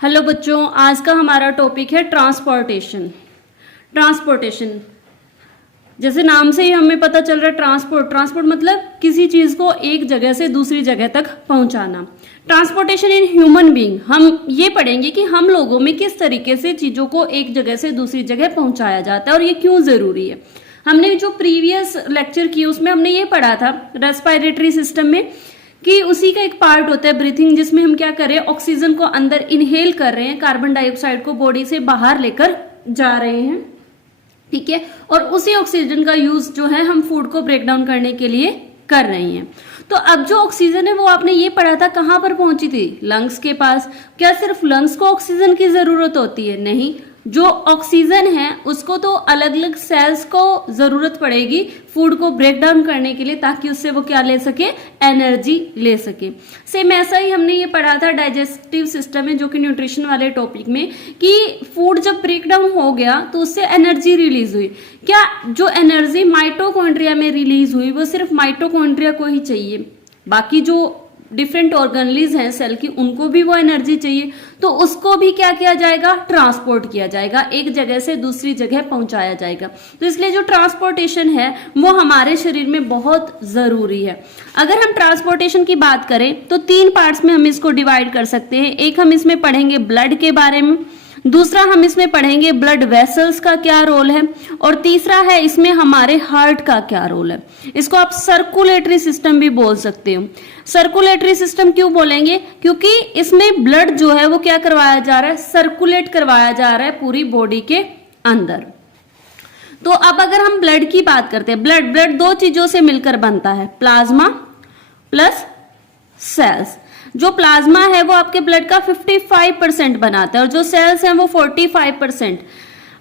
Hello बच्चों, आज का हमारा टॉपिक है ट्रांसपोर्टेशन। ट्रांसपोर्टेशन जैसे नाम से ही हमें पता चल रहा है, ट्रांसपोर्ट मतलब किसी चीज को एक जगह से दूसरी जगह तक पहुंचाना। ट्रांसपोर्टेशन इन ह्यूमन बीइंग, हम ये पढ़ेंगे कि हम लोगों में किस तरीके से चीजों को एक जगह से दूसरी जगह पहुंचाया जाता है और ये क्यों जरूरी है। हमने जो प्रीवियस लेक्चर किए उसमें हमने ये पढ़ा था रेस्पिरेटरी सिस्टम में कि उसी का एक पार्ट होता है ब्रीथिंग, जिसमें हम क्या कर रहे हैं, ऑक्सीजन को अंदर इनहेल कर रहे हैं, कार्बन डाइऑक्साइड को बॉडी से बाहर लेकर जा रहे हैं, ठीक है। और उसी ऑक्सीजन का यूज जो है हम फूड को ब्रेक डाउन करने के लिए कर रहे हैं। तो अब जो ऑक्सीजन है वो आपने ये पढ़ा था कहाँ पर पहुंची थी, लंग्स के पास। क्या सिर्फ लंग्स को ऑक्सीजन की जरूरत होती है? नहीं, जो ऑक्सीजन है उसको तो अलग अलग सेल्स को जरूरत पड़ेगी फूड को ब्रेक डाउन करने के लिए, ताकि उससे वो क्या ले सके, एनर्जी ले सके। सेम ऐसा ही हमने ये पढ़ा था डाइजेस्टिव सिस्टम में, जो कि न्यूट्रिशन वाले टॉपिक में, कि फूड जब ब्रेक डाउन हो गया तो उससे एनर्जी रिलीज हुई। क्या जो एनर्जी माइटोकॉन्ड्रिया में रिलीज हुई वो सिर्फ माइटोकॉन्ड्रिया को ही चाहिए? बाकी जो डिफरेंट ऑर्गेनलीज हैं सेल की, उनको भी वो एनर्जी चाहिए, तो उसको भी क्या किया जाएगा, ट्रांसपोर्ट किया जाएगा, एक जगह से दूसरी जगह पहुंचाया जाएगा। तो इसलिए जो ट्रांसपोर्टेशन है वो हमारे शरीर में बहुत जरूरी है। अगर हम ट्रांसपोर्टेशन की बात करें तो 3 पार्ट्स में हम इसको डिवाइड कर सकते हैं। एक हम इसमें पढ़ेंगे ब्लड के बारे में, दूसरा हम इसमें पढ़ेंगे ब्लड वेसल्स का क्या रोल है, और तीसरा है इसमें हमारे हार्ट का क्या रोल है। इसको आप सर्कुलेटरी सिस्टम भी बोल सकते हो। सर्कुलेटरी सिस्टम क्यों बोलेंगे? क्योंकि इसमें ब्लड जो है वो क्या करवाया जा रहा है, सर्कुलेट करवाया जा रहा है पूरी बॉडी के अंदर। तो अब अगर हम ब्लड की बात करते हैं, ब्लड 2 चीजों से मिलकर बनता है, प्लाज्मा प्लस सेल्स। जो प्लाज्मा है वो आपके ब्लड का 55% बनाता है और जो सेल्स हैं वो 45%।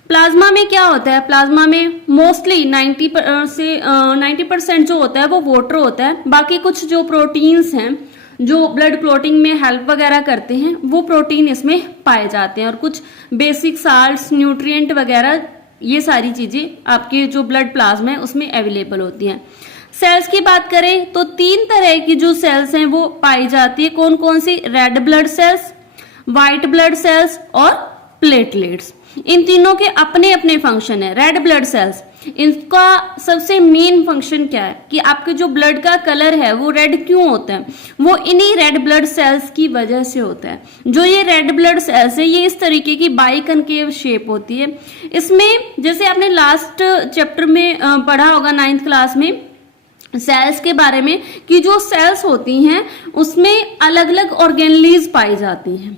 प्लाज्मा में क्या होता है, प्लाज्मा में मोस्टली 90% जो होता है वो वाटर होता है। बाकी कुछ जो प्रोटीन्स हैं जो ब्लड क्लॉटिंग में हेल्प वगैरह करते हैं वो प्रोटीन इसमें पाए जाते हैं, और कुछ बेसिक साल्ट्स, न्यूट्रिएंट वगैरह, ये सारी चीजें आपके जो ब्लड प्लाज्मा है उसमें अवेलेबल होती हैं। सेल्स की बात करें तो 3 तरह की जो सेल्स हैं वो पाई जाती है। कौन कौन सी? Red blood cells, white blood cells और प्लेटलेट्स। इन तीनों के अपने अपने फंक्शन है। रेड ब्लड सेल्स, इनका सबसे मेन फंक्शन क्या है कि आपके जो ब्लड का कलर है वो रेड क्यों होता है, वो इन्हीं रेड ब्लड सेल्स की वजह से होता है। जो ये रेड ब्लड सेल्स है ये इस तरीके की बाइकनकेव शेप होती है। इसमें जैसे आपने लास्ट चैप्टर में पढ़ा होगा 9th क्लास में सेल्स के बारे में, कि जो सेल्स होती हैं उसमें अलग अलग ऑर्गेनलीज पाई जाती हैं,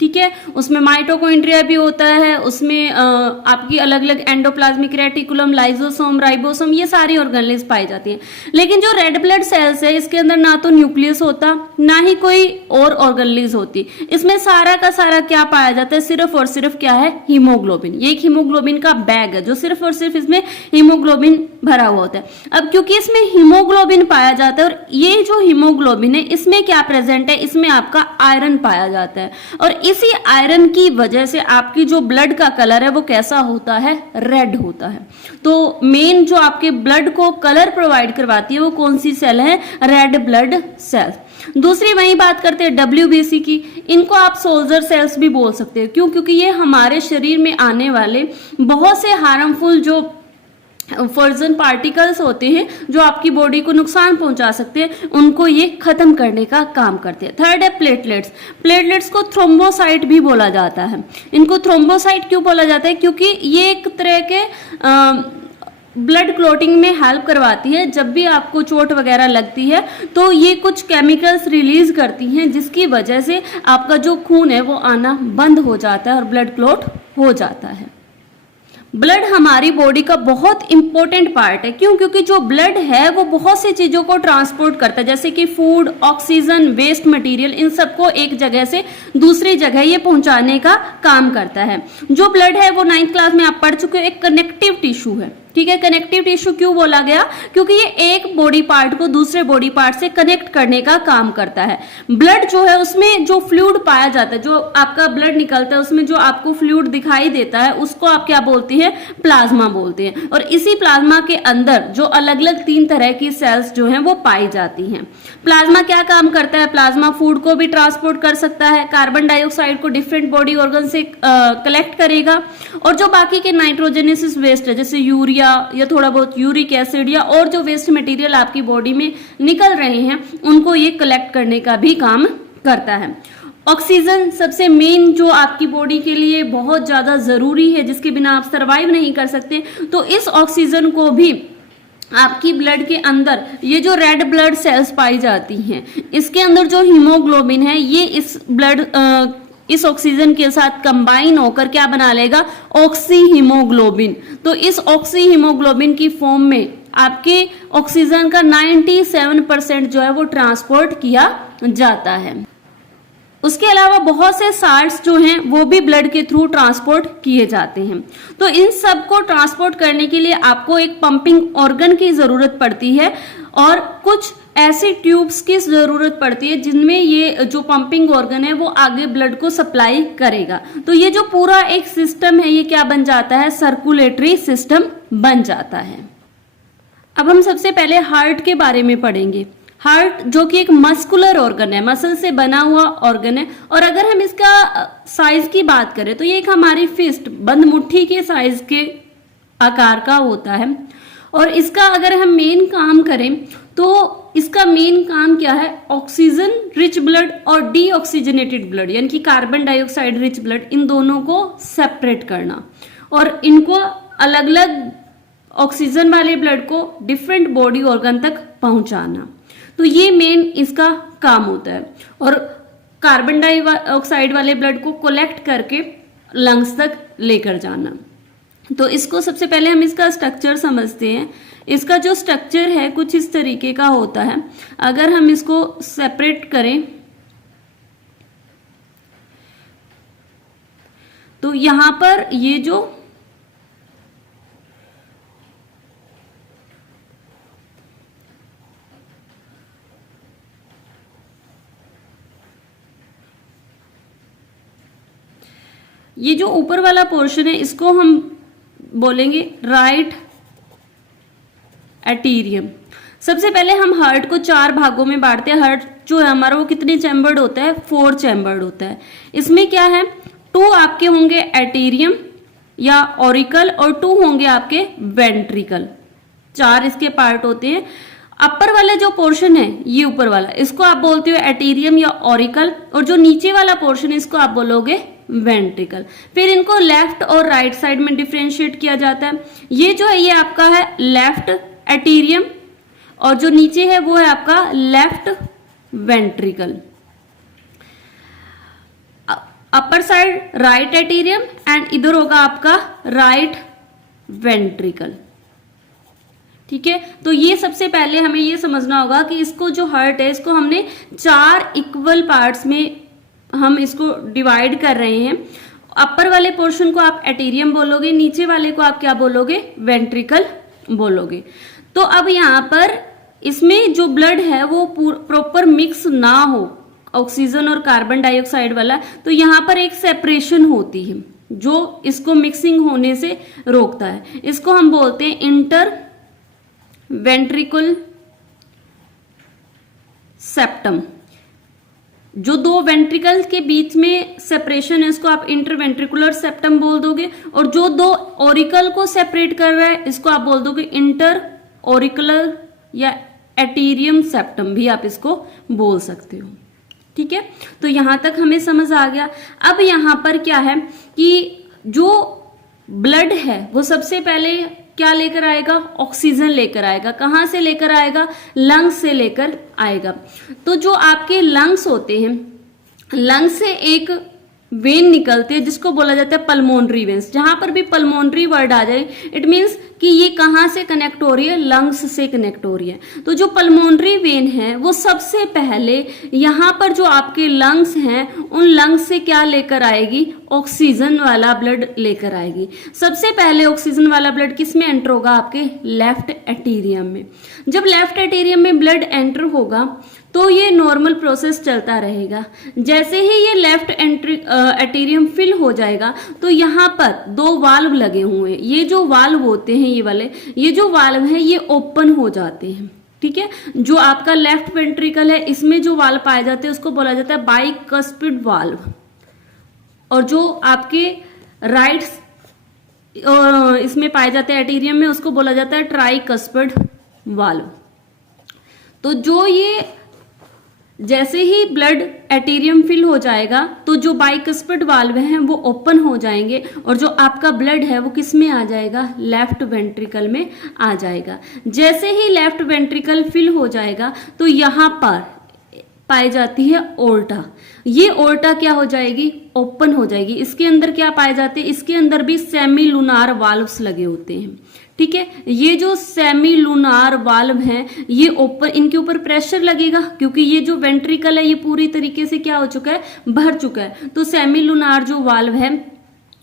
ठीक है। उसमें माइटोकॉन्ड्रिया भी होता है, उसमें आपकी अलग अलग एंडोप्लाज्मिक रेटिकुलम, लाइजोसोम, राइबोसोम, ये सारी ऑर्गेनलीज पाई जाती हैं। लेकिन जो रेड ब्लड सेल्स है इसके अंदर ना तो न्यूक्लियस होता, ना ही कोई और ऑर्गेनलीज होती। इसमें सारा का सारा क्या पाया जाता है, सिर्फ और सिर्फ क्या है, हीमोग्लोबिन। ये एक हीमोग्लोबिन का बैग है जो सिर्फ और सिर्फ इसमें हीमोग्लोबिन भरा हुआ होता है। अब क्योंकि इसमें हीमोग्लोबिन पाया जाता है, और ये जो हीमोग्लोबिन है इसमें क्या प्रेजेंट है, इसमें आपका आयरन पाया जाता है, और इसी आयरन की वजह से आपकी जो ब्लड का कलर है वो कैसा होता है, रेड होता है। तो मेन जो आपके ब्लड को कलर प्रोवाइड करवाती है वो कौन सी सेल है, रेड ब्लड सेल्स। दूसरी वही बात करते हैं WBC की, इनको आप सोल्जर सेल्स भी बोल सकते हो। क्यों? क्योंकि ये हमारे शरीर में आने वाले बहुत से हार्मफुल जो फॉर्जन पार्टिकल्स होते हैं जो आपकी बॉडी को नुकसान पहुंचा सकते हैं, उनको ये खत्म करने का काम करते हैं। थर्ड है प्लेटलेट्स। प्लेटलेट्स को थ्रोम्बोसाइट भी बोला जाता है। इनको थ्रोम्बोसाइट क्यों बोला जाता है? क्योंकि ये एक तरह के ब्लड क्लॉटिंग में हेल्प करवाती है। जब भी आपको चोट वगैरह लगती है तो ये कुछ केमिकल्स रिलीज करती हैं, जिसकी वजह से आपका जो खून है वो आना बंद हो जाता है और ब्लड क्लॉट हो जाता है। ब्लड हमारी बॉडी का बहुत इंपॉर्टेंट पार्ट है। क्यों? क्योंकि जो ब्लड है वो बहुत सी चीजों को ट्रांसपोर्ट करता है, जैसे कि फूड, ऑक्सीजन, वेस्ट मटेरियल, इन सबको एक जगह से दूसरी जगह ये पहुंचाने का काम करता है। जो ब्लड है वो 9th क्लास में आप पढ़ चुके हो, एक कनेक्टिव टिश्यू है, ठीक है। कनेक्टिव टिश्यू क्यों बोला गया? क्योंकि ये एक बॉडी पार्ट को दूसरे बॉडी पार्ट से कनेक्ट करने का काम करता है। ब्लड जो है उसमें जो फ्लूइड पाया जाता है, जो आपका ब्लड निकलता है उसमें जो आपको फ्लूइड दिखाई देता है उसको आप क्या बोलते हैं? प्लाज्मा बोलते हैं। और इसी प्लाज्मा के अंदर जो अलग अलग 3 तरह की सेल्स जो हैं वो पाई जाती हैं। प्लाज्मा क्या काम करता है? प्लाज्मा फूड को भी ट्रांसपोर्ट कर सकता है, कार्बन डाइऑक्साइड को डिफरेंट बॉडी ऑर्गन से कलेक्ट करेगा, और जो बाकी के नाइट्रोजनस वेस्ट है जैसे यूरिया या थोड़ा बहुत यूरिक एसिड या और जो वेस्ट मटेरियल आपकी बॉडी में निकल रहे हैं उनको ये कलेक्ट करने का भी काम करता है। ऑक्सीजन सबसे मेन जो आपकी बॉडी के लिए बहुत ज्यादा जरूरी है, जिसके बिना आप सरवाइव नहीं कर सकते, तो इस ऑक्सीजन को भी आपकी ब्लड के अंदर ये जो रेड ब्लड सेल्स पाई जाती हैं, इसके अंदर जो हीमोग्लोबिन है ये इस ऑक्सीजन के साथ कंबाइन होकर क्या बना लेगा? Oxy haemoglobin. तो इस ऑक्सी हीमोग्लोबिन की फॉर्म में आपके ऑक्सीजन का 97% जो है वो ट्रांसपोर्ट किया जाता है। उसके अलावा बहुत से साल्ट्स जो हैं वो भी ब्लड के थ्रू ट्रांसपोर्ट किए जाते हैं। तो इन सब को ट्रांसपोर्ट करने के लिए आपको एक पंपिंग ऑर्गन की जरूरत पड़ती है और कुछ ऐसी ट्यूब्स की जरूरत पड़ती है जिनमें ये जो पंपिंग ऑर्गन है वो आगे ब्लड को सप्लाई करेगा। तो ये जो पूरा एक सिस्टम है ये क्या बन जाता है? सर्कुलेटरी सिस्टम बन जाता है। अब हम सबसे पहले हार्ट के बारे में पढ़ेंगे। हार्ट जो कि एक मस्कुलर ऑर्गन है, मसल से बना हुआ ऑर्गन है, और अगर हम इसका साइज की बात करें तो ये एक हमारी फिस्ट, बंद मुट्ठी के साइज के आकार का होता है। और इसका अगर हम मेन काम करें तो इसका मेन काम क्या है? ऑक्सीजन रिच ब्लड और डीऑक्सीजनेटेड ब्लड यानी कि कार्बन डाइऑक्साइड रिच ब्लड, इन दोनों को सेपरेट करना और इनको अलग अलग ऑक्सीजन वाले ब्लड को डिफरेंट बॉडी ऑर्गन तक पहुंचाना। तो ये मेन इसका काम होता है। और कार्बन डाइऑक्साइड वाले ब्लड को कलेक्ट करके लंग्स तक लेकर जाना। तो इसको सबसे पहले हम इसका स्ट्रक्चर समझते हैं। इसका जो स्ट्रक्चर है कुछ इस तरीके का होता है। अगर हम इसको सेपरेट करें तो यहां पर ये जो ऊपर वाला पोर्शन है इसको हम बोलेंगे राइट एटीरियम। सबसे पहले हम हार्ट को 4 भागों में बांटते हैं। हार्ट जो है हमारा वो कितने चैम्बर्ड होता है? 4 चैम्बर्ड होता है। इसमें क्या है? 2 आपके होंगे एटीरियम या ऑरिकल और 2 होंगे आपके वेंट्रिकल। 4 इसके पार्ट होते हैं। अपर वाला जो पोर्शन है ये ऊपर वाला, इसको आप बोलते हो एटीरियम या ऑरिकल, और जो नीचे वाला पोर्शन है इसको आप बोलोगे वेंट्रिकल। फिर इनको लेफ्ट और राइट साइड में डिफरेंशिएट किया जाता है। ये जो है ये आपका है लेफ्ट एटीरियम और जो नीचे है वो है आपका left ventricle. Upper side right atrium and इधर होगा आपका राइट वेंट्रिकल। ठीक है, तो ये सबसे पहले हमें ये समझना होगा कि इसको जो हार्ट है इसको हमने 4 इक्वल पार्ट्स में हम इसको डिवाइड कर रहे हैं। अपर वाले पोर्शन को आप एटीरियम बोलोगे, नीचे वाले को आप क्या बोलोगे? वेंट्रिकल बोलोगे। तो अब यहाँ पर इसमें जो ब्लड है वो प्रॉपर मिक्स ना हो ऑक्सीजन और कार्बन डाइऑक्साइड वाला, तो यहाँ पर एक सेपरेशन होती है जो इसको मिक्सिंग होने से रोकता है। इसको हम बोलते हैं इंटर वेंट्रिकुलर सेप्टम। जो 2 वेंट्रिकल के बीच में सेपरेशन है इसको आप इंटरवेंट्रिकुलर सेप्टम बोल दोगे, और जो 2 ऑरिकल को सेपरेट कर रहा है इसको आप बोल दोगे इंटर ऑरिकुलर या एटीरियम सेप्टम भी आप इसको बोल सकते हो। ठीक है, तो यहां तक हमें समझ आ गया। अब यहां पर क्या है कि जो ब्लड है वो सबसे पहले क्या लेकर आएगा? ऑक्सीजन लेकर आएगा। कहां से लेकर आएगा? लंग्स से लेकर आएगा। तो जो आपके लंग्स होते हैं, लंग्स से एक वेन निकलती है जिसको बोला जाता है पल्मोनरी वेन्स। जहां पर भी पल्मोनरी वर्ड आ जाए इट मीन्स कि ये कहां से कनेक्ट हो रही है, लंग्स से कनेक्ट हो रही है। तो जो पल्मोनरी वेन है वो सबसे पहले यहां पर जो आपके लंग्स हैं उन लंग्स से क्या लेकर आएगी, ऑक्सीजन वाला ब्लड लेकर आएगी। सबसे पहले ऑक्सीजन वाला ब्लड किस में एंटर होगा, आपके लेफ्ट एटीरियम में। जब लेफ्ट एटीरियम में ब्लड एंटर होगा तो ये नॉर्मल प्रोसेस चलता रहेगा। जैसे ही ये लेफ्ट एटीरियम फिल हो जाएगा तो यहाँ पर 2 वाल्व लगे हुए हैं। ये जो वाल्व होते हैं ये वाले, ये जो वाल्व हैं ये ओपन हो जाते हैं, ठीक है। जो आपका लेफ्ट वेंट्रिकल है इसमें जो वाल्व पाए जाते हैं उसको बोला जाता है बाइकस्पिड वाल्व, और जो आपके राइट इसमें पाए जाते हैं एटीरियम में उसको बोला जाता है ट्राइकस्पिड वाल्व। तो जो ये जैसे ही ब्लड एटीरियम फिल हो जाएगा तो जो बाइकस्पिड वाल्व हैं वो ओपन हो जाएंगे और जो आपका ब्लड है वो किस में आ जाएगा, लेफ्ट वेंट्रिकल में आ जाएगा। जैसे ही लेफ्ट वेंट्रिकल फिल हो जाएगा तो यहाँ पर पाई जाती है ओर्टा। ये ओर्टा क्या हो जाएगी, ओपन हो जाएगी। इसके अंदर क्या पाए जाते हैं, इसके अंदर भी सेमी लूनार वाल्व्स लगे होते हैं, ठीक है। ये जो सेमी लूनार वाल्व हैं ये ओपन, इनके ऊपर प्रेशर लगेगा क्योंकि ये जो वेंट्रिकल है ये पूरी तरीके से क्या हो चुका है, भर चुका है। तो सेमी लूनार जो वाल्व है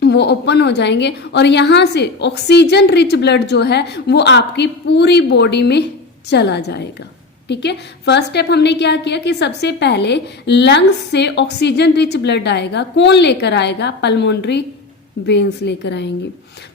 वो ओपन हो जाएंगे और यहां से ऑक्सीजन रिच ब्लड जो है वो आपकी पूरी बॉडी में चला जाएगा, ठीक है। फर्स्ट स्टेप हमने क्या किया कि सबसे पहले लंग्स से ऑक्सीजन रिच ब्लड आएगा। कौन लेकर आएगा, पल्मोनरी वेन्स लेकर आएंगे।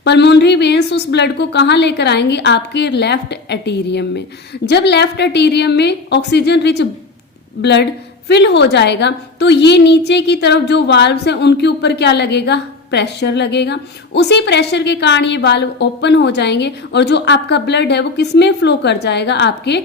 पल्मोनरी वेन्स उस ब्लड को कहां लेकर आएंगे, आपके लेफ्ट एटीरियम में। जब लेफ्ट एटीरियम में ऑक्सीजन रिच ब्लड फिल हो जाएगा तो ये नीचे की तरफ जो वाल्व्स हैं उनके ऊपर क्या लगेगा, प्रेशर लगेगा। उसी प्रेशर के कारण ये वाल्व ओपन हो जाएंगे और जो आपका ब्लड है वो किसमें फ्लो कर जाएगा, आपके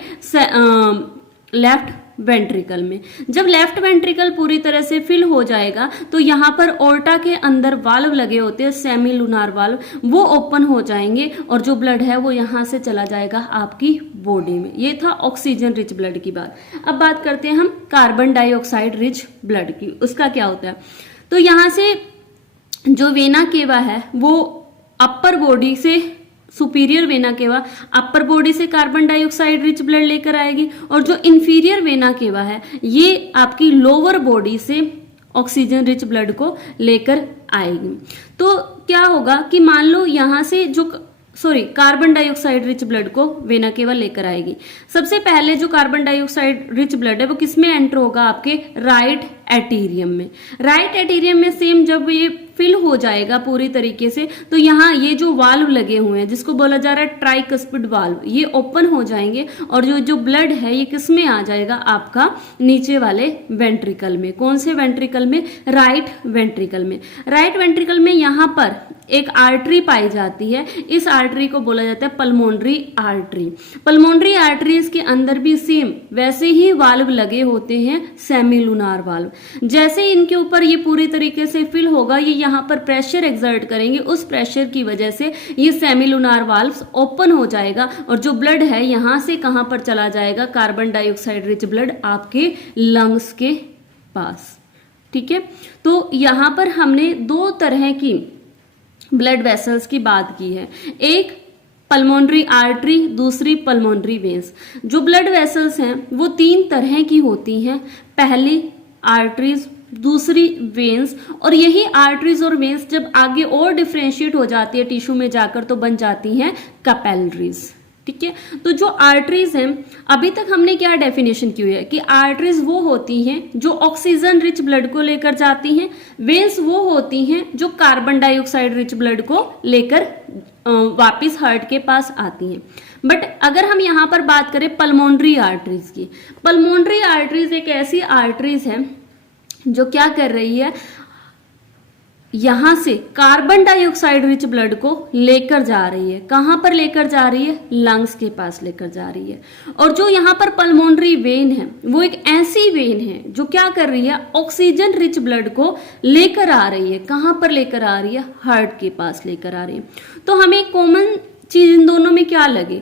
लेफ्ट वेंट्रिकल में। जब लेफ्ट वेंट्रिकल पूरी तरह से फिल हो जाएगा तो यहाँ पर ओर्टा के अंदर वाल्व लगे होते हैं सेमी लूनार वाल्व, वो ओपन हो जाएंगे और जो ब्लड है वो यहाँ से चला जाएगा आपकी बॉडी में। ये था ऑक्सीजन रिच ब्लड की बात। अब बात करते हैं हम कार्बन डाइऑक्साइड रिच ब्लड की। उसका क्या होता है, तो यहाँ से जो वेना केवा है वो अपर बॉडी से, superior vena cava upper body से कार्बन डाइऑक्साइड रिच ब्लड लेकर आएगी और जो इंफीरियर वेना केवा है ये आपकी लोअर बॉडी से ऑक्सीजन रिच ब्लड को लेकर आएगी। तो क्या होगा कि मान लो यहां से जो कार्बन डाइऑक्साइड रिच ब्लड को वेना केवा लेकर आएगी। सबसे पहले जो कार्बन डाइऑक्साइड रिच ब्लड है वो किसमें एंटर होगा, आपके राइट एटीरियम में। राइट एटीरियम में सेम जब ये फिल हो जाएगा पूरी तरीके से तो यहाँ ये जो वाल्व लगे हुए हैं जिसको बोला जा रहा है ट्राइकस्पिड वाल्व, ये ओपन हो जाएंगे और जो ब्लड है ये किसमें आ जाएगा, आपका नीचे वाले वेंट्रिकल में। कौन से वेंट्रिकल में, राइट वेंट्रिकल में। राइट वेंट्रिकल में यहाँ पर एक आर्टरी पाई जाती है, इस आर्टरी को बोला जाता है पल्मोनरी आर्टरी। पल्मोनरी आर्टरीज के अंदर भी सेम वैसे ही वाल्व लगे होते हैं, सेमी लूनार वाल्व। जैसे इनके ऊपर ये पूरी तरीके से फिल होगा, ये यहाँ पर प्रेशर एक्सर्ट करेंगे, उस प्रेशर की वजह से ये सेमी लूनार वाल्व्स ओपन हो जाएगा और जो ब्लड है यहाँ से कहाँ पर चला जाएगा, कार्बन डाइऑक्साइड रिच ब्लड आपके लंग्स के पास, ठीक है। तो यहाँ पर हमने 2 तरह की ब्लड वेसल्स की बात की है, एक पल्मोनरी आर्टरी, दूसरी पल्मोनरी वेन्स। जो ब्लड वेसल्स हैं वो 3 तरह की होती हैं, पहली आर्टरीज, दूसरी वेन्स, और यही आर्टरीज और वेन्स जब आगे और डिफ्रेंशिएट हो जाती है टिश्यू में जाकर तो बन जाती हैं कैपिलरीज, ठीक है। तो जो आर्टरीज हैं, अभी तक हमने क्या डेफिनेशन की हुई है कि आर्टरीज वो होती हैं जो ऑक्सीजन रिच ब्लड को लेकर जाती हैं, वेन्स वो होती हैं जो कार्बन डाइऑक्साइड रिच ब्लड को लेकर वापिस हार्ट के पास आती हैं। बट अगर हम यहाँ पर बात करें पल्मोनरी आर्टरीज की, पल्मोनरी आर्टरीज एक ऐसी आर्टरीज है जो क्या कर रही है, यहां से कार्बन डाइऑक्साइड रिच ब्लड को लेकर जा रही है। कहां पर लेकर जा रही है, लंग्स के पास लेकर जा रही है। और जो यहां पर पल्मोनरी वेन है वो एक ऐसी वेन है जो क्या कर रही है, ऑक्सीजन रिच ब्लड को लेकर आ रही है। कहां पर लेकर आ रही है, हार्ट के पास लेकर आ रही है। तो हमें कॉमन चीज इन दोनों में क्या लगे,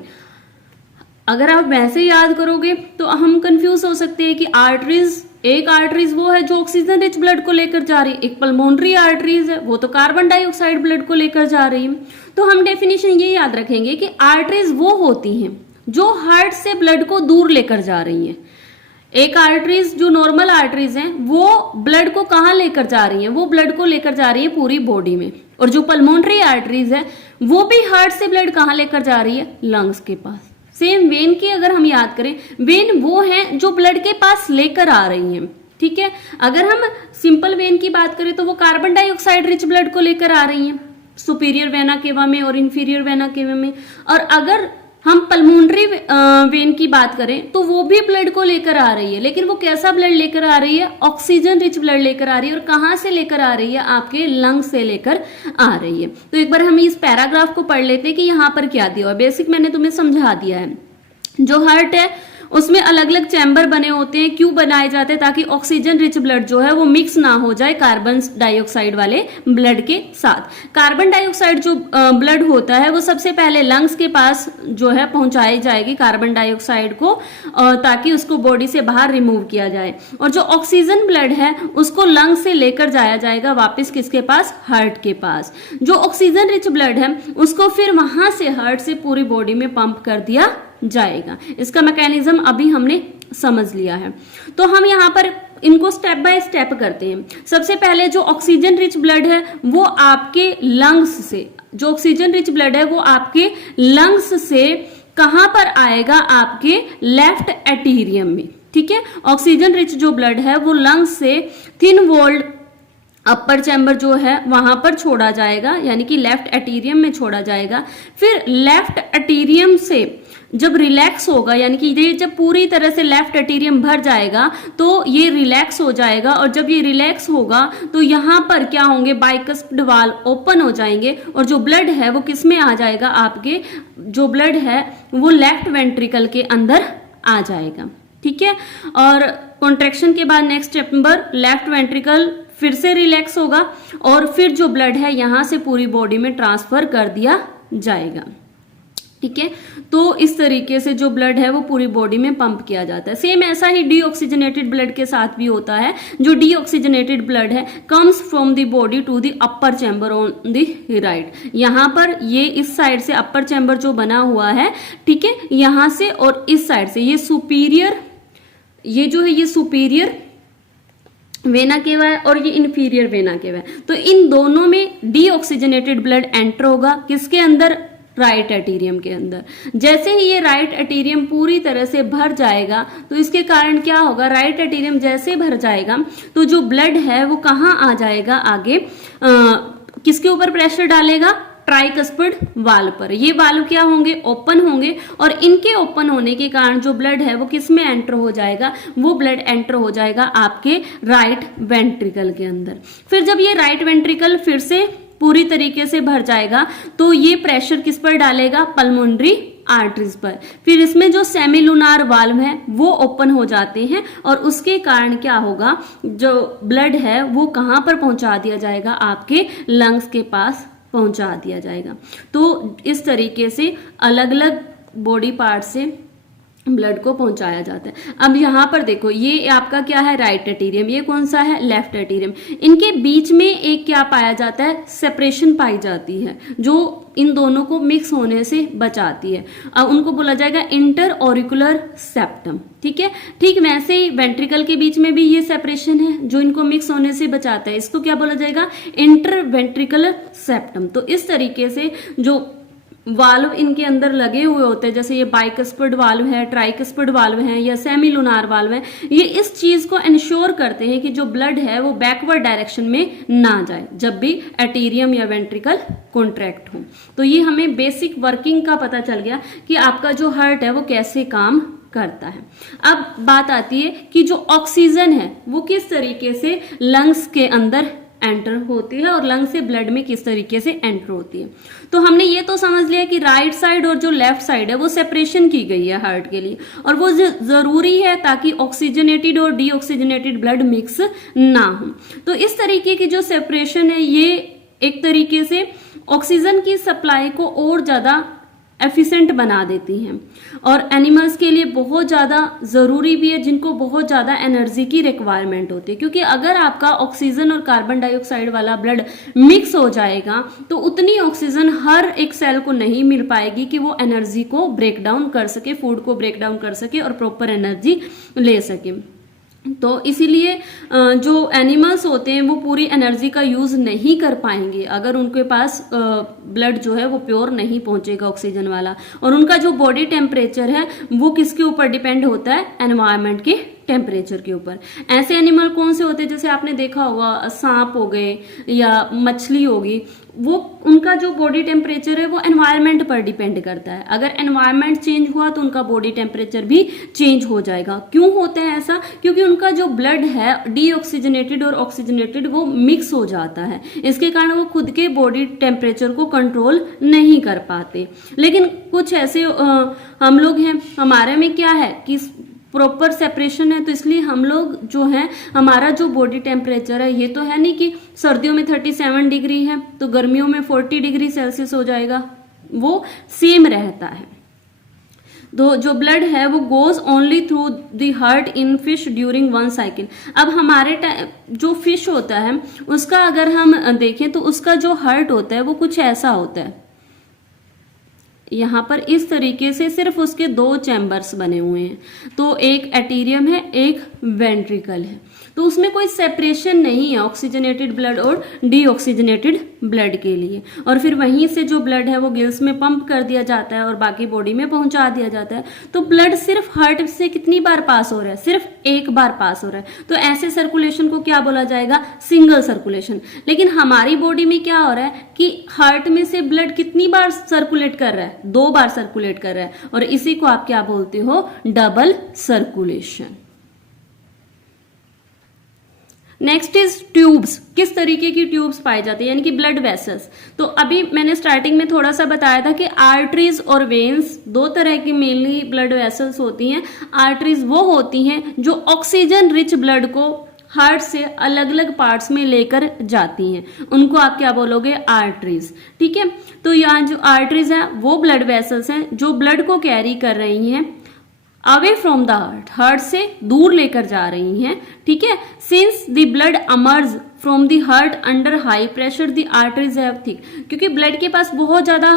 अगर आप वैसे याद करोगे तो हम कंफ्यूज हो सकते हैं कि आर्टरीज एक आर्टरीज वो है जो ऑक्सीजन रिच ब्लड को लेकर जा रही है, एक पल्मोनरी आर्टरीज है वो तो कार्बन डाइऑक्साइड ब्लड को लेकर जा रही है। तो हम डेफिनेशन ये याद रखेंगे कि आर्टरीज वो होती हैं जो हार्ट से ब्लड को दूर लेकर जा रही हैं। एक आर्टरीज जो नॉर्मल आर्टरीज हैं वो ब्लड को कहाँ लेकर जा रही हैं, वो ब्लड को लेकर जा रही है पूरी बॉडी में। और जो पल्मोनरी आर्टरीज है वो भी हार्ट से ब्लड कहाँ लेकर जा रही है, लंग्स के पास। सेम वेन की अगर हम याद करें, वेन वो है जो ब्लड के पास लेकर आ रही हैं, ठीक है। अगर हम सिंपल वेन की बात करें तो वो कार्बन डाइऑक्साइड रिच ब्लड को लेकर आ रही हैं सुपीरियर वेना केवा में और इंफीरियर वेना केवा में। और अगर हम पल्मोनरी वेन की बात करें तो वो भी ब्लड को लेकर आ रही है, लेकिन वो कैसा ब्लड लेकर आ रही है, ऑक्सीजन रिच ब्लड लेकर आ रही है। और कहां से लेकर आ रही है, आपके लंग्स से लेकर आ रही है। तो एक बार हम इस पैराग्राफ को पढ़ लेते हैं कि यहाँ पर क्या दिया हुआ। बेसिक मैंने तुम्हें समझा दिया है। जो हार्ट है उसमें अलग अलग चैम्बर बने होते हैं, क्यों बनाए जाते हैं, ताकि ऑक्सीजन रिच ब्लड जो है वो मिक्स ना हो जाए कार्बन डाइऑक्साइड वाले ब्लड के साथ। कार्बन डाइऑक्साइड जो ब्लड होता है वो सबसे पहले लंग्स के पास जो है पहुंचाई जाएगी कार्बन डाइऑक्साइड को, ताकि उसको बॉडी से बाहर रिमूव किया जाए। और जो ऑक्सीजन ब्लड है उसको लंग्स से लेकर जाया जाएगा वापस किसके पास, हार्ट के पास। जो ऑक्सीजन रिच ब्लड है उसको फिर वहां से हार्ट से पूरी बॉडी में पंप कर दिया जाएगा। इसका मैकेनिज्म अभी हमने समझ लिया है। तो हम यहाँ पर इनको स्टेप बाय स्टेप करते हैं। सबसे पहले जो ऑक्सीजन रिच ब्लड है वो आपके लंग्स से, जो ऑक्सीजन रिच ब्लड है वो आपके लंग्स से कहां पर आएगा, आपके लेफ्ट एटीरियम में, ठीक है। ऑक्सीजन रिच जो ब्लड है वो लंग्स से थिन वॉल्ड अपर चैम्बर जो है वहां पर छोड़ा जाएगा, यानी कि लेफ्ट एटीरियम में छोड़ा जाएगा। फिर लेफ्ट एटीरियम से जब रिलैक्स होगा, यानी कि ये जब पूरी तरह से लेफ्ट एटीरियम भर जाएगा तो ये रिलैक्स हो जाएगा। और जब ये रिलैक्स होगा तो यहाँ पर क्या होंगे, बाइकस्पिड वाल्व ओपन हो जाएंगे और जो ब्लड है वो किस में आ जाएगा, आपके जो ब्लड है वो लेफ्ट वेंट्रिकल के अंदर आ जाएगा, ठीक है। और कॉन्ट्रैक्शन के बाद नेक्स्ट चैम्बर लेफ्ट वेंट्रिकल फिर से रिलैक्स होगा और फिर जो ब्लड है यहां से पूरी बॉडी में ट्रांसफर कर दिया जाएगा, ठीक है। तो इस तरीके से जो ब्लड है वो पूरी बॉडी में पंप किया जाता है। सेम ऐसा ही डीऑक्सीजनेटेड ब्लड के साथ भी होता है। जो डीऑक्सीजनेटेड ब्लड है comes from the body to the upper chamber on the right. यहाँ पर ये इस साइड से अपर चैम्बर जो बना हुआ है, ठीक है, यहाँ से और इस साइड से ये सुपीरियर, ये जो है ये सुपीरियर वेना केवा है और ये इंफीरियर वेना केवा है। तो इन दोनों में डीऑक्सीजनेटेड ब्लड एंटर होगा किसके अंदर, राइट एटीरियम के अंदर। जैसे ही ये राइट एटीरियम पूरी तरह से भर जाएगा तो इसके कारण क्या होगा, राइट एटीरियम जैसे भर जाएगा तो जो ब्लड है वो कहाँ आ जाएगा, आगे किसके ऊपर प्रेशर डालेगा, ट्राइकस्पिड वाल्व पर। ये वाल्व क्या होंगे, ओपन होंगे और इनके ओपन होने के कारण जो ब्लड है वो किस में एंटर हो जाएगा, वो ब्लड एंटर हो जाएगा आपके राइट वेंट्रिकल के अंदर। फिर जब ये राइट वेंट्रिकल फिर से पूरी तरीके से भर जाएगा तो ये प्रेशर किस पर डालेगा, पल्मोनरी आर्टरीज पर। फिर इसमें जो सेमिलुनार वाल्व है वो ओपन हो जाते हैं और उसके कारण क्या होगा, जो ब्लड है वो कहां पर पहुंचा दिया जाएगा, आपके लंग्स के पास पहुंचा दिया जाएगा। तो इस तरीके से अलग अलग बॉडी पार्ट से ब्लड को पहुंचाया जाता है। अब यहाँ पर देखो ये आपका क्या है, राइट एटीरियम, ये कौन सा है, लेफ्ट एटीरियम। इनके बीच में एक क्या पाया जाता है, सेपरेशन पाई जाती है जो इन दोनों को मिक्स होने से बचाती है। अब उनको बोला जाएगा इंटर ऑरिकुलर सेप्टम, ठीक है। ठीक वैसे ही वेंट्रिकल के बीच में भी ये सेपरेशन है जो इनको मिक्स होने से बचाता है। इसको क्या बोला जाएगा, इंटर वेंट्रिकुलर सेप्टम। तो इस तरीके से जो वाल्व इनके अंदर लगे हुए होते हैं, जैसे ये बाइकस्पिड वाल्व है, ट्राइकस्पिड वाल्व है या सेमिलुनार वाल्व है, ये इस चीज को इंश्योर करते हैं कि जो ब्लड है वो बैकवर्ड डायरेक्शन में ना जाए जब भी एटीरियम या वेंट्रिकल कॉन्ट्रैक्ट हो। तो ये हमें बेसिक वर्किंग का पता चल गया कि आपका जो हार्ट है वो कैसे काम करता है। अब बात आती है कि जो ऑक्सीजन है वो किस तरीके से लंग्स के अंदर एंटर होती है और लंग से ब्लड में किस तरीके से एंटर होती है। तो हमने ये तो समझ लिया कि राइट साइड और जो लेफ्ट साइड है वो सेपरेशन की गई है हार्ट के लिए, और वो जरूरी है ताकि ऑक्सीजनेटेड और डीऑक्सीजनेटेड ब्लड मिक्स ना हो। तो इस तरीके की जो सेपरेशन है ये एक तरीके से ऑक्सीजन की सप्लाई को और ज्यादा एफिशिएंट बना देती हैं और एनिमल्स के लिए बहुत ज़्यादा ज़रूरी भी है, जिनको बहुत ज़्यादा एनर्जी की रिक्वायरमेंट होती है, क्योंकि अगर आपका ऑक्सीजन और कार्बन डाइऑक्साइड वाला ब्लड मिक्स हो जाएगा तो उतनी ऑक्सीजन हर एक सेल को नहीं मिल पाएगी कि वो एनर्जी को ब्रेक डाउन कर सके, फूड को ब्रेक डाउन कर सके और प्रॉपर एनर्जी ले सके। तो इसीलिए जो एनिमल्स होते हैं वो पूरी एनर्जी का यूज नहीं कर पाएंगे अगर उनके पास ब्लड जो है वो प्योर नहीं पहुंचेगा ऑक्सीजन वाला। और उनका जो बॉडी टेम्परेचर है वो किसके ऊपर डिपेंड होता है, एनवायरनमेंट के टेम्परेचर के ऊपर। ऐसे एनिमल कौन से होते हैं, जैसे आपने देखा होगा सांप हो गए या मछली होगी, वो उनका जो बॉडी टेम्परेचर है वो एनवायरनमेंट पर डिपेंड करता है। अगर एनवायरनमेंट चेंज हुआ तो उनका बॉडी टेम्परेचर भी चेंज हो जाएगा। क्यों होता है ऐसा, क्योंकि उनका जो ब्लड है डीऑक्सीजनेटेड और ऑक्सीजनेटेड वो मिक्स हो जाता है, इसके कारण वो खुद के बॉडी टेम्परेचर को कंट्रोल नहीं कर पाते। लेकिन कुछ ऐसे हम लोग हैं, हमारे में क्या है कि प्रॉपर सेपरेशन है, तो इसलिए हम लोग जो है हमारा जो बॉडी टेम्परेचर है ये तो है नहीं कि सर्दियों में 37 डिग्री है तो गर्मियों में 40 डिग्री सेल्सियस हो जाएगा, वो सेम रहता है। तो जो ब्लड है वो goes only through the heart in fish during one cycle. अब हमारे जो फिश होता है उसका अगर हम देखें तो उसका जो हार्ट होता है वो कुछ ऐसा होता है, यहाँ पर इस तरीके से सिर्फ उसके 2 चैम्बर्स बने हुए हैं, तो एक एटीरियम है एक वेंट्रिकल है, तो उसमें कोई सेपरेशन नहीं है ऑक्सीजनेटेड ब्लड और डीऑक्सीजनेटेड ब्लड के लिए। और फिर वहीं से जो ब्लड है वो गिल्स में पंप कर दिया जाता है और बाकी बॉडी में पहुंचा दिया जाता है। तो ब्लड सिर्फ हार्ट से कितनी बार पास हो रहा है, सिर्फ एक बार पास हो रहा है, तो ऐसे सर्कुलेशन को क्या बोला जाएगा, सिंगल सर्कुलेशन। लेकिन हमारी बॉडी में क्या हो रहा है कि हार्ट में से ब्लड कितनी बार सर्कुलेट कर रहा है, 2 बार सर्कुलेट कर रहा है, और इसी को आप क्या बोलते हो, double circulation. Next is tubes. किस तरीके की ट्यूब्स पाई जाती है, यानी कि ब्लड वेसल्स। तो अभी मैंने स्टार्टिंग में थोड़ा सा बताया था कि आर्टरीज और वेन्स 2 तरह की मेनली ब्लड वेसल्स होती हैं। आर्टरीज वो होती हैं जो ऑक्सीजन रिच ब्लड को हार्ट से अलग अलग पार्ट्स में लेकर जाती हैं, उनको आप क्या बोलोगे, आर्टरीज। ठीक है, तो यहाँ जो आर्टरीज है वो ब्लड वेसल्स हैं जो ब्लड को कैरी कर रही हैं away from the heart, heart से दूर लेकर जा रही हैं। ठीक है, since the blood emerged from the heart under high pressure the arteries have thick, क्योंकि ब्लड के पास बहुत ज्यादा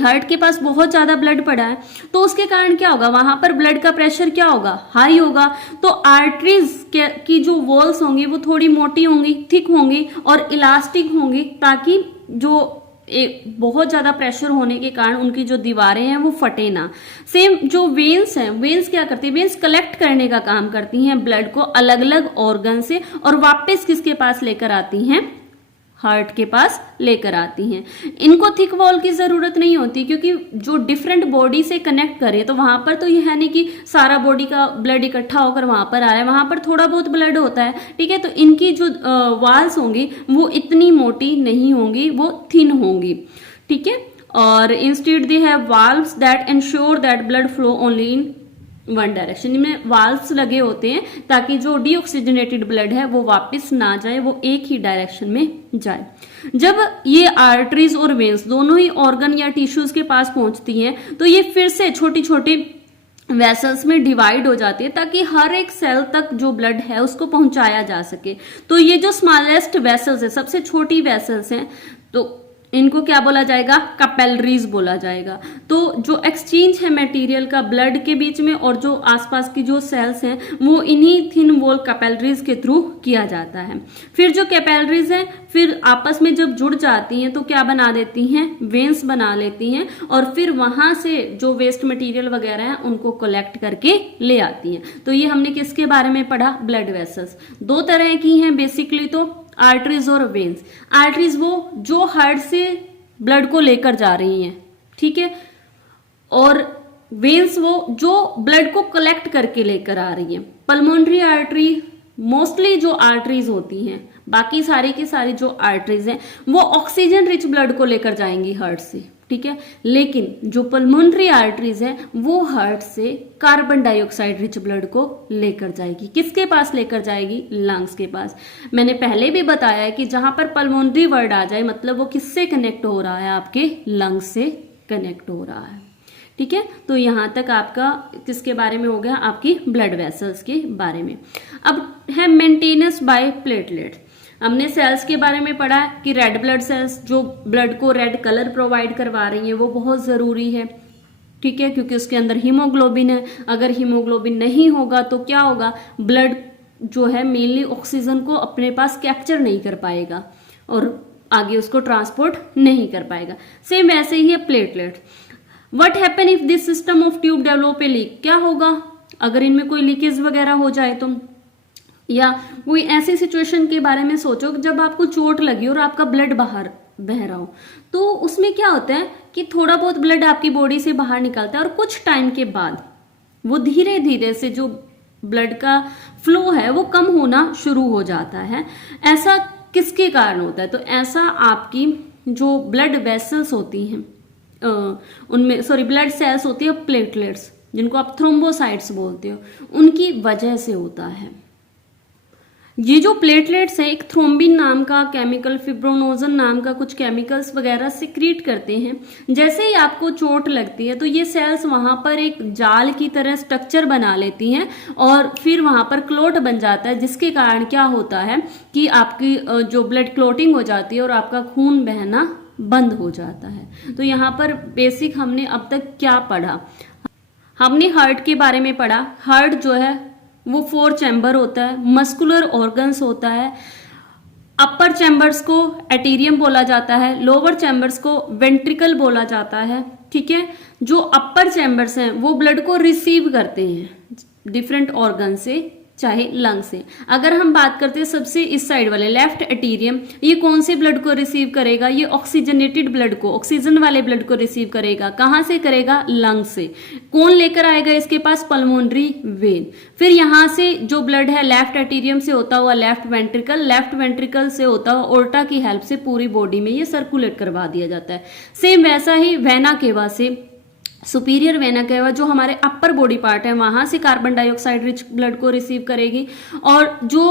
हार्ट के पास बहुत ज्यादा ब्लड पड़ा है, तो उसके कारण क्या होगा, वहां पर ब्लड का प्रेशर क्या होगा, हाई होगा। तो आर्टरीज की जो वॉल्स होंगी वो थोड़ी मोटी होंगी, थिक होंगी और इलास्टिक होंगी, ताकि जो बहुत ज्यादा प्रेशर होने के कारण उनकी जो दीवारें हैं वो फटे ना। सेम जो वेन्स हैं, वेन्स क्या करती है, वेन्स कलेक्ट करने का काम करती हैं ब्लड को अलग अलग ऑर्गन से और वापस किसके पास लेकर आती हैं, हार्ट के पास लेकर आती हैं। इनको थिक वॉल की जरूरत नहीं होती, क्योंकि जो डिफरेंट बॉडी से कनेक्ट करे तो वहां पर तो ये है नहीं कि सारा बॉडी का ब्लड इकट्ठा होकर वहां पर आ रहा है, वहां पर थोड़ा बहुत ब्लड होता है। ठीक है, तो इनकी जो वॉल्स होंगी वो इतनी मोटी नहीं होंगी, वो थिन होंगी। ठीक है, और instead they have valves that ensure that blood flow only in one direction. इनमें वाल्व्स लगे होते हैं ताकि जो डीऑक्सीजनेटेड ब्लड है वो वापस ना जाए, वो एक ही डायरेक्शन में जाए। जब ये आर्टरीज और वेन्स दोनों ही ऑर्गन या टिश्यूज के पास पहुंचती हैं तो ये फिर से छोटी छोटी वेसल्स में डिवाइड हो जाती है ताकि हर एक सेल तक जो ब्लड है उसको पहुंचाया जा सके। तो ये जो स्मॉलेस्ट वेसल्स है, सबसे छोटी वेसल्स हैं, तो इनको क्या बोला जाएगा, कैपिलरीज बोला जाएगा। तो जो एक्सचेंज है मटेरियल का ब्लड के बीच में और जो आसपास की जो सेल्स हैं वो इन्हीं थिन वॉल कैपिलरीज के थ्रू किया जाता है। फिर जो कैपिलरीज हैं फिर आपस में जब जुड़ जाती हैं तो क्या बना देती हैं, वेन्स बना लेती हैं, और फिर वहां से जो वेस्ट मटेरियल वगैरह है उनको कलेक्ट करके ले आती हैं। तो ये हमने किसके बारे में पढ़ा, ब्लड वेसल्स। 2 तरह की हैं बेसिकली, तो आर्टरीज और वेन्स। आर्टरीज वो जो हार्ट से ब्लड को लेकर जा रही हैं, ठीक है, और वेन्स वो जो ब्लड को कलेक्ट करके लेकर आ रही हैं। पल्मोनरी आर्टरी मोस्टली जो आर्टरीज होती हैं, बाकी सारी की सारी जो आर्टरीज हैं वो ऑक्सीजन रिच ब्लड को लेकर जाएंगी हार्ट से। ठीक है, लेकिन जो पल्मोनरी आर्टरीज है वो हार्ट से कार्बन डाइऑक्साइड रिच ब्लड को लेकर जाएगी। किसके पास लेकर जाएगी, लंग्स के पास। मैंने पहले भी बताया है कि जहां पर पल्मोनरी वर्ड आ जाए मतलब वो किससे कनेक्ट हो रहा है, आपके लंग्स से कनेक्ट हो रहा है। ठीक है, तो यहाँ तक आपका किसके बारे में हो गया, आपकी ब्लड वेसल्स के बारे में। अब है मेंटेनेंस बाय प्लेटलेट। हमने सेल्स के बारे में पढ़ा कि रेड ब्लड सेल्स जो ब्लड को रेड कलर प्रोवाइड करवा रही हैं वो बहुत ज़रूरी है। ठीक है, क्योंकि उसके अंदर हीमोग्लोबिन है। अगर हीमोग्लोबिन नहीं होगा तो क्या होगा, ब्लड जो है मेनली ऑक्सीजन को अपने पास कैप्चर नहीं कर पाएगा और आगे उसको ट्रांसपोर्ट नहीं कर पाएगा। सेम ऐसे ही है platelet. What happen if this system of tube develop a leak, क्या होगा अगर इनमें कोई लीकेज वगैरह हो जाए तो, या कोई ऐसी सिचुएशन के बारे में सोचो जब आपको चोट लगी और आपका ब्लड बाहर बह रहा हो, तो उसमें क्या होता है कि थोड़ा बहुत ब्लड आपकी बॉडी से बाहर निकलता है और कुछ टाइम के बाद वो धीरे धीरे से जो ब्लड का फ्लो है वो कम होना शुरू हो जाता है। ऐसा किसके कारण होता है, तो ऐसा आपकी जो ब्लड वेसल्स होती हैं उनमें ब्लड सेल्स होती है प्लेटलेट्स, जिनको आप थ्रोम्बोसाइट्स बोलते हो, उनकी वजह से होता है। ये जो प्लेटलेट्स है एक थ्रोम्बिन नाम का केमिकल, फिब्रोनोजन नाम का कुछ केमिकल्स वगैरह सिक्रीट करते हैं। जैसे ही आपको चोट लगती है तो ये सेल्स वहां पर एक जाल की तरह स्ट्रक्चर बना लेती हैं और फिर वहां पर क्लोट बन जाता है, जिसके कारण क्या होता है कि आपकी जो ब्लड क्लोटिंग हो जाती है और आपका खून बहना बंद हो जाता है। तो यहाँ पर बेसिक हमने अब तक क्या पढ़ा, हमने हार्ट के बारे में पढ़ा। हार्ट जो है वो 4 चैम्बर होता है, मस्कुलर ऑर्गन्स होता है। अपर चैम्बर्स को एटीरियम बोला जाता है, लोअर चैम्बर्स को वेंट्रिकल बोला जाता है। ठीक है, जो अपर चैम्बर्स हैं वो ब्लड को रिसीव करते हैं डिफरेंट ऑर्गन से, चाहे लंग से। अगर हम बात करते हैं सबसे इस साइड वाले लेफ्ट एटीरियम, ये कौन से ब्लड को रिसीव करेगा, ये ऑक्सीजनेटेड ब्लड को, ऑक्सीजन वाले ब्लड को रिसीव करेगा। कहां से करेगा, लंग से। कौन लेकर आएगा इसके पास, पल्मोनरी वेन। फिर यहां से जो ब्लड है लेफ्ट एटीरियम से होता हुआ लेफ्ट वेंट्रिकल, लेफ्ट वेंट्रिकल से होता हुआ ओर्टा की हेल्प से पूरी बॉडी में ये सर्कुलेट करवा दिया जाता है। सेम वैसा ही वेना केवा से, सुपीरियर वेना केवा जो हमारे अपर बॉडी पार्ट है, वहां से कार्बन डाइऑक्साइड रिच ब्लड को रिसीव करेगी, और जो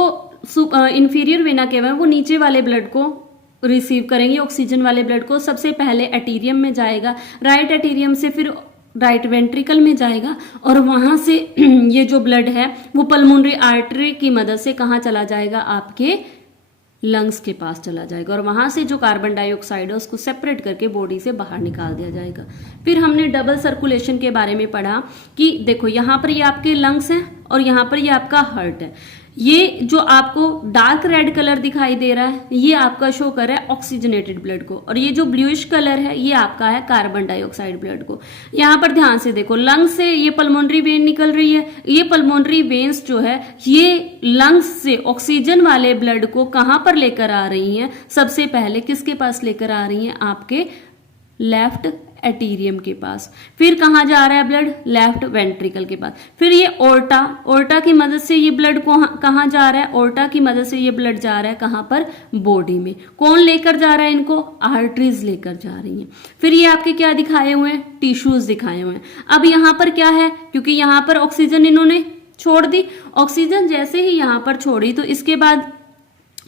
इंफीरियर वेना केवा है वो नीचे वाले ब्लड को रिसीव करेंगे, ऑक्सीजन वाले ब्लड को। सबसे पहले एटीरियम में जाएगा, राइट एटीरियम से फिर राइट वेंट्रिकल में जाएगा, और वहां से ये जो ब्लड है वो पल्मोनरी आर्टरी की मदद से कहाँ चला जाएगा, आपके लंग्स के पास चला जाएगा, और वहां से जो कार्बन डाइऑक्साइड है उसको सेपरेट करके बॉडी से बाहर निकाल दिया जाएगा। फिर हमने डबल सर्कुलेशन के बारे में पढ़ा कि देखो यहाँ पर ये आपके लंग्स हैं और यहाँ पर ये आपका हार्ट है। ये जो आपको डार्क रेड कलर दिखाई दे रहा है ये आपका शो कर रहा है ऑक्सीजनेटेड ब्लड को, और ये जो ब्लूइश कलर है ये आपका है कार्बन डाइऑक्साइड ब्लड को। यहाँ पर ध्यान से देखो, लंग्स से ये पल्मोनरी वेन निकल रही है, ये पल्मोनरी वेन्स जो है ये लंग्स से ऑक्सीजन वाले ब्लड को कहाँ पर लेकर आ रही हैं, सबसे पहले किसके पास लेकर आ रही हैं, आपके लेफ्ट एटीरियम के पास। फिर कहाँ जा रहा है ब्लड, लेफ्ट वेंट्रिकल के पास। फिर ये ओर्टा की मदद से ये ब्लड को कहाँ जा रहा है, ओर्टा की मदद से ये ब्लड जा रहा है कहाँ पर, बॉडी में। कौन लेकर जा रहा है इनको, आर्टरीज लेकर जा रही हैं। फिर ये आपके क्या दिखाए हुए हैं, टिश्यूज दिखाए हुए हैं। अब यहाँ पर क्या है, क्योंकि यहाँ पर ऑक्सीजन इन्होंने छोड़ दी, ऑक्सीजन जैसे ही यहाँ पर छोड़ी तो इसके बाद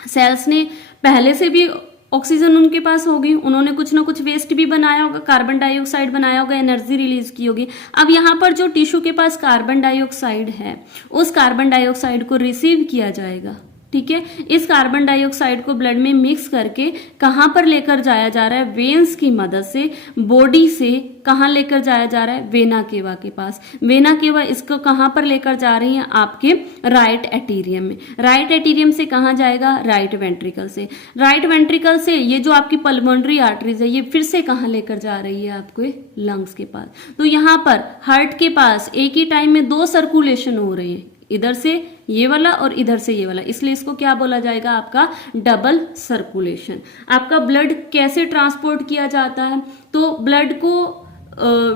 सेल्स ने पहले से भी ऑक्सीजन उनके पास होगी, उन्होंने कुछ ना कुछ वेस्ट भी बनाया होगा, कार्बन डाइऑक्साइड बनाया होगा, एनर्जी रिलीज की होगी। अब यहाँ पर जो टिश्यू के पास कार्बन डाइऑक्साइड है उस कार्बन डाइऑक्साइड को रिसीव किया जाएगा। ठीक है, इस कार्बन डाइऑक्साइड को ब्लड में मिक्स करके कहाँ पर लेकर जाया जा रहा है, वेन्स की मदद से बॉडी से कहाँ लेकर जाया जा रहा है, वेना केवा के पास। वेना केवा इसको कहाँ पर लेकर जा रही है, आपके राइट एटीरियम में। राइट एटीरियम से कहाँ जाएगा, राइट वेंट्रिकल से। राइट वेंट्रिकल से ये जो आपकी पल्मोनरी आर्टरीज है ये फिर से कहाँ लेकर जा रही है, आपके लंग्स के पास। तो यहाँ पर हार्ट के पास एक ही टाइम में 2 सर्कुलेशन हो रहे हैं, इधर से ये वाला और इधर से ये वाला, इसलिए इसको क्या बोला जाएगा, आपका डबल सर्कुलेशन। आपका ब्लड कैसे ट्रांसपोर्ट किया जाता है, तो ब्लड को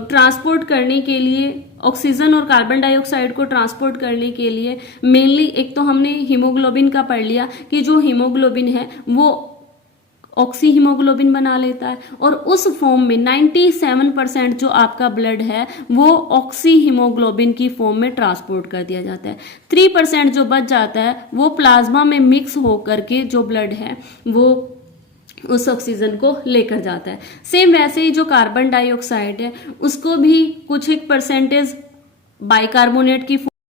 ट्रांसपोर्ट करने के लिए, ऑक्सीजन और कार्बन डाइऑक्साइड को ट्रांसपोर्ट करने के लिए मेनली एक तो हमने हीमोग्लोबिन का पढ़ लिया कि जो हीमोग्लोबिन है वो ऑक्सी हीमोग्लोबिन बना लेता है, और उस फॉर्म में 97% जो आपका ब्लड है वो ऑक्सी हीमोग्लोबिन की फॉर्म में ट्रांसपोर्ट कर दिया जाता है। 3% जो बच जाता है वो प्लाज्मा में मिक्स होकर के जो ब्लड है वो उस ऑक्सीजन को लेकर जाता है। सेम वैसे ही जो कार्बन डाइऑक्साइड है उसको भी कुछ एक परसेंटेज बाइकार्बोनेट की